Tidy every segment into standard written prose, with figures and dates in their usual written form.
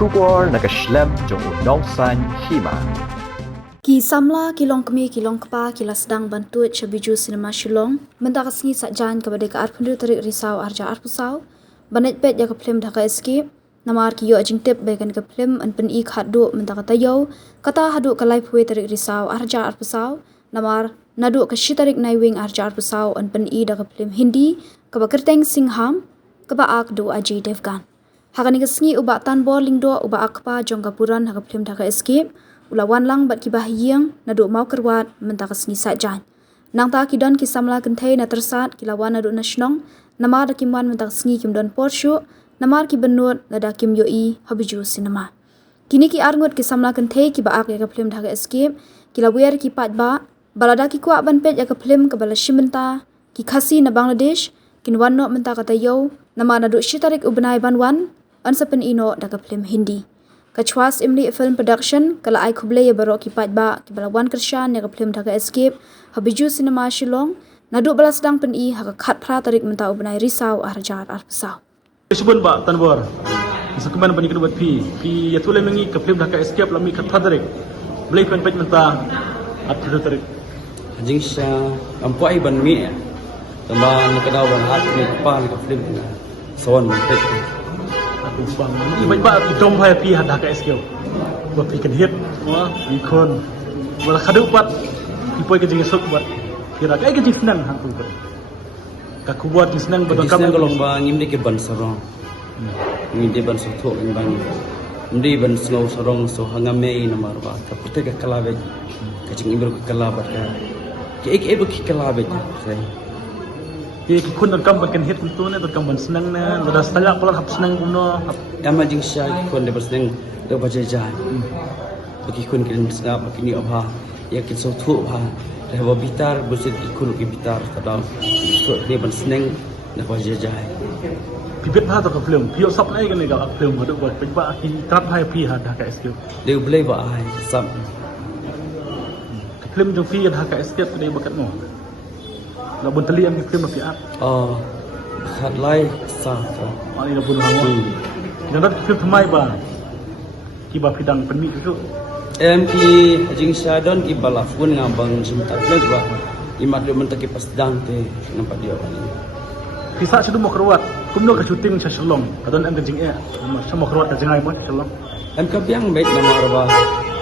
Shubor nakaslem jong unong san hima. Ki samla kilong kemi kilong kepa kila sedang bantuit Shabiju Cinema Shillong mendak sengi sakjan kepada ke arpundu tarik risau arja arpusau banet pet ya ke film dah ke escape namar ki yo ajing tip bagikan ke film an pen ik hadu mendak tayo kata hadu ke live way tarik risau arja arpusau namar nadu ke shitarik naiwing arja arpusau an pen i dah ke film Hindi ke bakerteng singham ke baak do Ajay Devgan hakani ke sengi ubak tan bor lingdo ubak akpa jong kapuran ha ke film dah ke escape ulawan lang bat kibah yang nadu mau kerwat mentaka sengi sajan nang ta kidon kisamla kenthei na tersat kilawan nadu nasionong namar da kimwan mentaka sengi kimdon porshu namar ki benut ngada kim yoi Habiju Cinema kini ki arngut kisamla kenthei ki baak ya ke film dah ke escape kilawer ki pat ba balada ki kwa ban pet ya ke film ke bala shimenta ki khasi na Bangladesh kinwan no mentaka tayo namar nadu shitarik ubnai banwan ansapen ino da ke film Hindi Kachwas Imli Film Production kala ai khuble ya barok kipat ba ki balawan kershan ya ke film Dhaka Escape Habiju Cinema Shillong nadu bala sedang pen i haka khat phra tarik menta ubnai risau arjar arpsau Sebun ba tanbor sekeman bani kedua pi ya tule mengi ke film Dhaka Escape lami khat tarik beli pen pet menta atru tarik jing sha ampai ban mi tamba nakadawan hat ni pa ni film son pet bang ni banyak ba ki dom hai pi Dhaka Escape ba pi kan hit wa ikon wala khadu pat pi poi ke jing sok bat kira kai ke jing senang hang tu ka kubuat jing senang ba kam golong ba ngim de ke ban sarong ni de ban so tho in ban ndi ban snow sarong so hangame namar ba ka putte ka kalabe ka jing ibro ka kalabat ka ke ek ki kalabe sai ki kun kam ban kan hit tu ne kam ban senang na da setengah pola hap senang kuno ama jing sha kon de basneng de baje jan bagi kun kin snap bagi ni abha ya kin so thu bha de ba bitar busit ikul ki bitar kada so de ban sneng na baje jai pibet ha to ka film pio sap nai kan ne ka film hadu ba pe ba ki trap hai pi Dhaka Escape de blei ba ai sam ka film jong pi Dhaka Escape ne bakat mo la bon tali am film pi at khat lai sa ka ani la bon hawa nandat film thamai ba ki ba pidang penmi tu em ki jing sha don ki bala fun ngabang jumta leg ba imat do mentaki pas dang te nampak dia ni Kisah sudah mau keruat, kumno ke syuting sa Shillong, kadon ang kajing sa mau keruat kajing ay mo Shillong. Em ka biang baik nama arba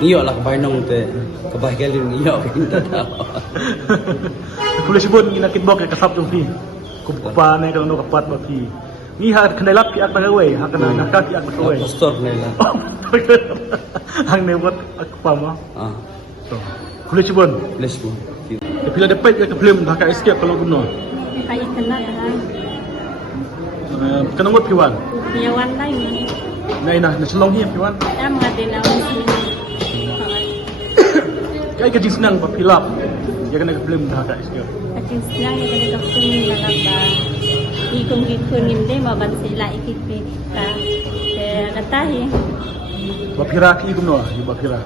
iyo lah kabay nong te kabay galin iyo kinta ta Kulo sibon ginakit bok kasap jong pi. Kupa na kalau no kapat ba pi. Ni ha kanilap ki ak tagaway, ha kana nakak ki ak tagaway. pastor nila Hang ne wat ak pa mo. So, kulo sibon. bless mo Pila dapat ya ke film Dhaka Escape kalau kumno. Kayak kena kan Kanang wat piwan. Yawan lain Na Shillong hi piwan. dah mengadil awak Kay kajing senang pa pilap. Ya kana ke film Dhaka Escape. Akin silang yang kena kapten nalaba ikung ikun nimde maban sila ikipi ka katahi Ba pira ki kumno, ba pira.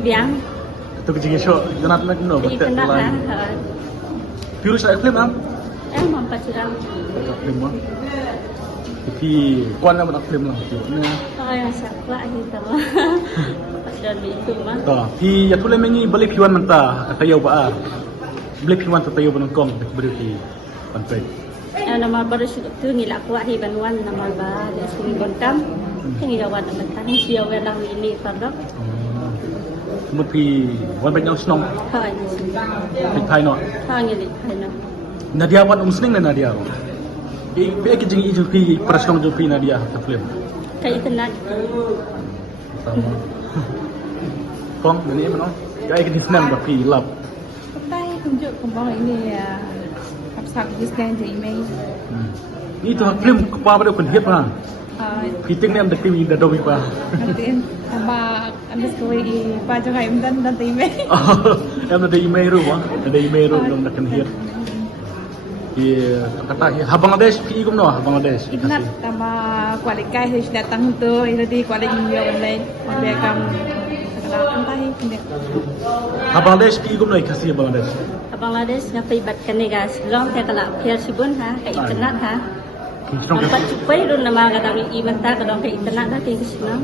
biang Itu kajing show, janat na kumno di kena lain. kan Piru sa film am. mampacirang Film mo. Tapi kuan na man film lang. kaya sakwa gitu pas dari itu mah Ta, pi ya tule mengi balik piwan menta katayo ba. Balik piwan tatayo ba ng kong beri pi pantai. nama baru tu ngila kuat hibanwan nama ba di sini bontam ngila wat kan sia welang ini padok Semut pi wan banyak snong hai pi pai no. hai ngili hai no Nadia wan umsning na Nadia. Be ke jing iju pi prasnong jo pi Nadia ta film. kayak kena Kong ni mana? Kai ke disnang ba pi lap. Tay tunjuk kembang ini ya kapsak diskan di email. Ni tu film pa ba kun hiet pa. Pi ting nem de pi da do pi pa. Nanti tambah underscore i pajak ayam dan email. Em ada email ru ba? Ada email ru dong da kan hiet. Kata Bangladesh pi kumno Bangladesh. Ignat tambah kualikai harus datang tu jadi kualikai yang online. Mereka kenapa tay tidak. Bangladesh pi kumno ikasi Bangladesh. Bangladesh nga paibat ka ni gas long kaya kala pier sibon ha kay internet ha Empat cupai ron nama kadang ibanta kadang ke internet dah ke sini.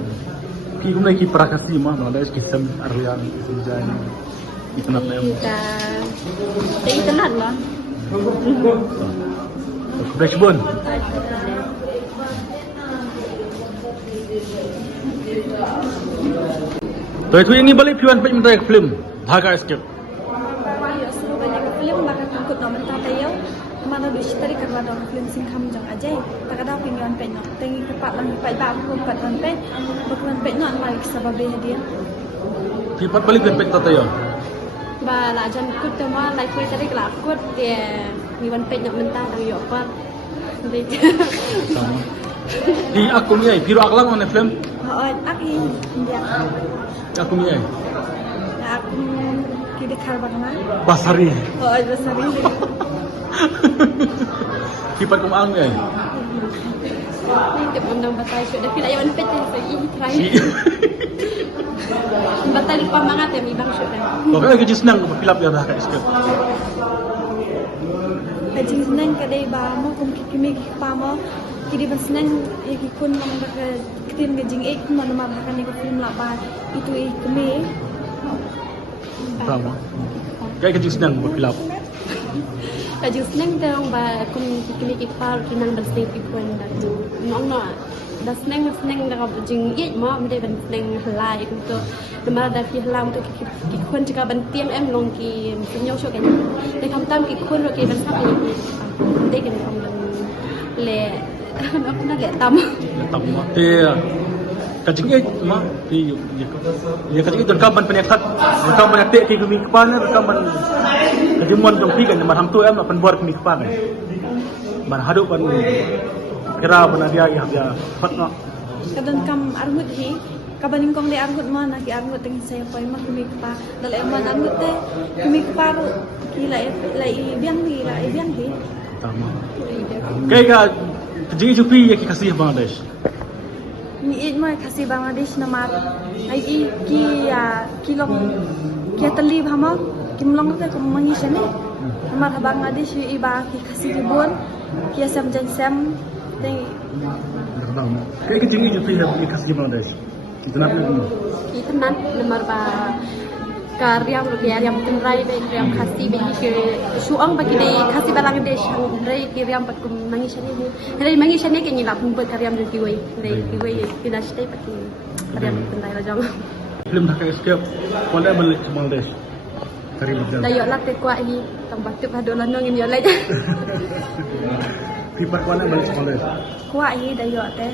Pi cũng đây ki prakasi mah nó đây ki sem Aryan sem Jan internet na yun. Kita ke internet lah. Brashbon. Tu ini balik piwan pe minta film Dhaka Escape. Ya suruh banyak film maka takut nak mentah tayo. Mana du cari kerana ada film singkam jang aja. Tak ada opinion pe nak. Tengi kepat lang kepat ba aku kepat lang pe. Bukan pe nak mai sebab dia. Pipat balik pe tayo. Ba la jan kut tema lai kue tadi kelap kut dia mi wan pe nak mentah tang yo pat. Di aku ni ai piro aklang mana film? Oh, aku dia. Aku ni ai. Aku kita kar bagaimana? Basari. Oh, besar ini. Pipat kum ang ai. Ni tip undang batai sudah pila yo wan pe tu i try. Batai lupa mangat ya mi bang sudah. Kau kan kerja senang pilap ya Dhaka Escape. Haji senang kadai ba mo kum kimi pa mo. Kiri ban senang ikun mo ka kitin gajing ek mo na makan ni ko film la ba itu kemi. Tama. Kau kerja senang pilap. Haji senang dong ba kum kimi kipar kinang bersih ikun dah tu. Nong no. Dah senang dah jing ek mo mede ban senang helai untuk nama dah pi helam untuk ikun jika ban tiang em long ki senyau syok kan. Tapi kamu tam ikun ro ki ban sak ni. Dek ni kamu le aku nak lihat tam. Tam mah. Te kajing ek mah ti ya kajing ek kaban penyakat. Kaban ate ki kami kepana kaban kajimuan jong pi kan mar ham tu em apan buat kami kepana. Ban hadu ban kira ban dia ya fatna. Kadang kam armut hi kabaning kong de armut mo na ki armut ting saya pa ma kumi pa dal emon armut te kumi pa ki la biang hi Tama. Kaya kajing jupi ya ki kasih Bangladesh. ni it ma kasih Bangladesh nama ai ki long ki tali bhama kim long te kum mangi sene nama Bangladesh iba ki kasih ribun ki sam jan sam te Tama. Kaya kajing jupi ya ki kasih Bangladesh. Kita nak ni. Kita nan nomor ba karyam yang tenrai dan yang kasih bagi ke suang bagi de kasih balang de rai kiryam pat kum mangi shani ni rai mangi shani ke ni la pun buat karyam de kiwai rai kiwai tidak stay pat karyam tenrai la jang Film Dhaka Escape. Wala balik ke Bangladesh. Cari berjalan. dayo la te kwa hi tong batu hado la nong ni lai Pipat wala balik ke Bangladesh. kwa hi dayo te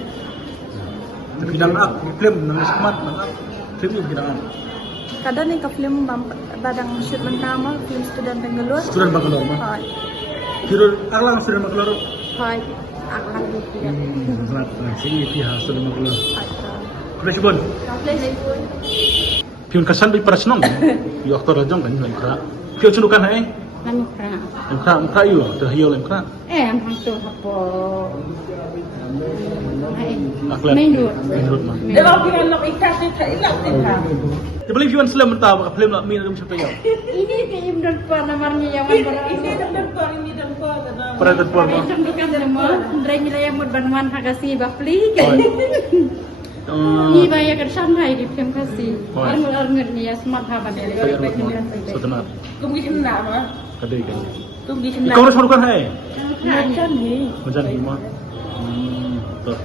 Tapi nang ak film nang semat nang ak film yang kita kadang ni ka film badang shoot mentama film student Bangalore student Bangalore mah. Hai. Kira aklang student Bangalore. hai aklang ni dia Sangat sini pihak student Bangalore. atau Kena cubun. place pun Pion kasan bi parasnon. Yo aktor rajong kan yo kra. Pion cendukan hai. nami kra Mkra yo dah hiyo mkra. am hang tu hapo Aklan. Menurut mah. Dia mau pergi nak ikat dia tak elak dia. Dia boleh pion Islam mentah baka film nak min ada siapa yo. ini ke imdan pa namarnya yang berapa Ini dan kau ini dan kau kata. Pada terpuang mah. Cendukan semua, Ndrai nilai yang berbantuan hakasi bapli. Oh. Ni bayar kersan hai di film kasih. Oh. Arngut ni ya smart haban dia. Saya rumah. Setenar. Kau pergi kena apa? Kadai kan. Kau pergi kena. Kau harus makan hai. Macam ni. Macam ni mah. Betul.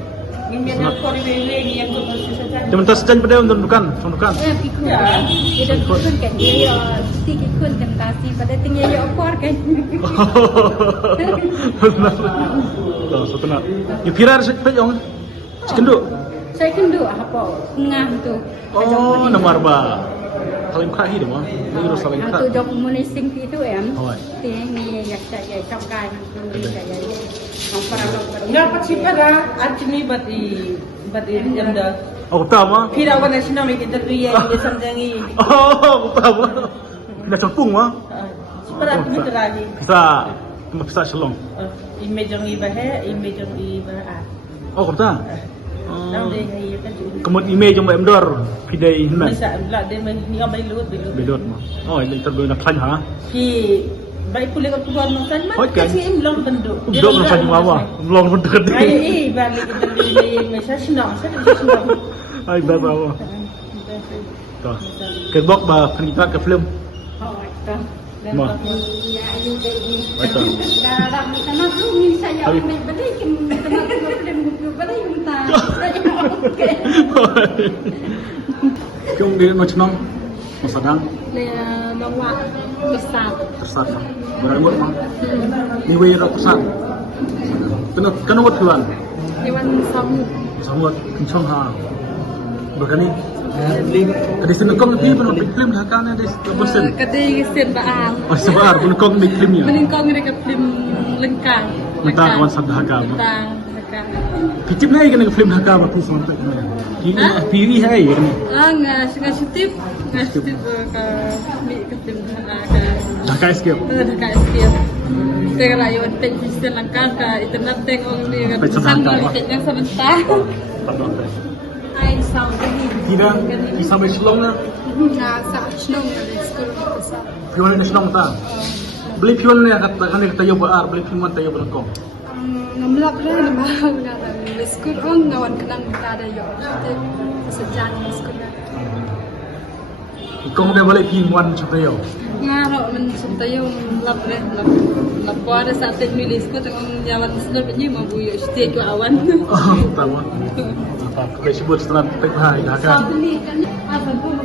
Ini yang kau ini yang kau mesti saja. Dia minta sejan pada untuk dukan, dukan. Ikut. Dia ikut kan dia ya stick ikut kan kasih pada tinggal ya opor kan. Betul, setenar. You pirar sepet yang cikenduk. Saya kendu apa ngah tu. Oh, nomor ba. Kalau kah hidup mah, ni harus saling kah. Tu jok munising itu em. Oi. Ti ni ya saya trong kai nang tu saya. Ang parang Enggak pasti pada acni bati janda. Oh, tahu mah. Kira apa nasi nama kita tu ya dia samjangi. Oh, tahu mah. Dah sempung mah. Pada aku terakhir. Bisa shalom. Image yang iba he, image yang iba ah. Oh, kata. Nang dia hai kan tu. Kemudian image yang Mdor pidai himan. Masa belak dia ni ambil lut. Belot mah. Oh, ini terbaik nak tanya ha. Pi baik kulit aku buat makan mah. Oi, kan? Kasi belum bentuk. Dok nak saja mama. Belum betul. Ay, balik kita beli masa senang, saya senang. Ai dah tahu. Tuh. Kedok ba pengikat ke film. Oh, itu. Mah. Betul. Darah kita nak ni saya ambil balik teman-teman film balik minta. Kung dia nak senang, masadang Bawa besar. tersat. Berangut mah. Ni wei rak tersat. Kena buat tuan. Dewan Samu. Samut kencang ha. Begini. Tadi sini kong nanti pun film dah kan ada bosan. Kata sen baang. Oh sebar pun kong di filmnya. Meningkong mereka film lengkap. Mentah kawan sadar agam. Tentang mereka. Kicip naik kena film dah kan berarti sampai ni. Kini piri hai ni. Nggak syutif ke film ke Dah kai skip. dekat SKF. Saya kalau yang teknisi langkah ke internet tengok ni kan sama yang sebentar. Ai sound ni. Tidak sampai Shillong lah. Saat senang dari sekolah besar. Film ni Shillong tak. Beli film ni kan kita yo bar, beli film tayo berkong. Namlap lah nama nama sekolah orang ngawan kenang ada yo. Sejarah sekolah. Kong dah balik film wan tayo. Ngarok men tayo lap lap ada saat teknis ko tengong jalan sudah punya mau buyo setiap awan. Oh, tahu. Apa sebut setelah tek hai dah kan. Saat ni kan apa pun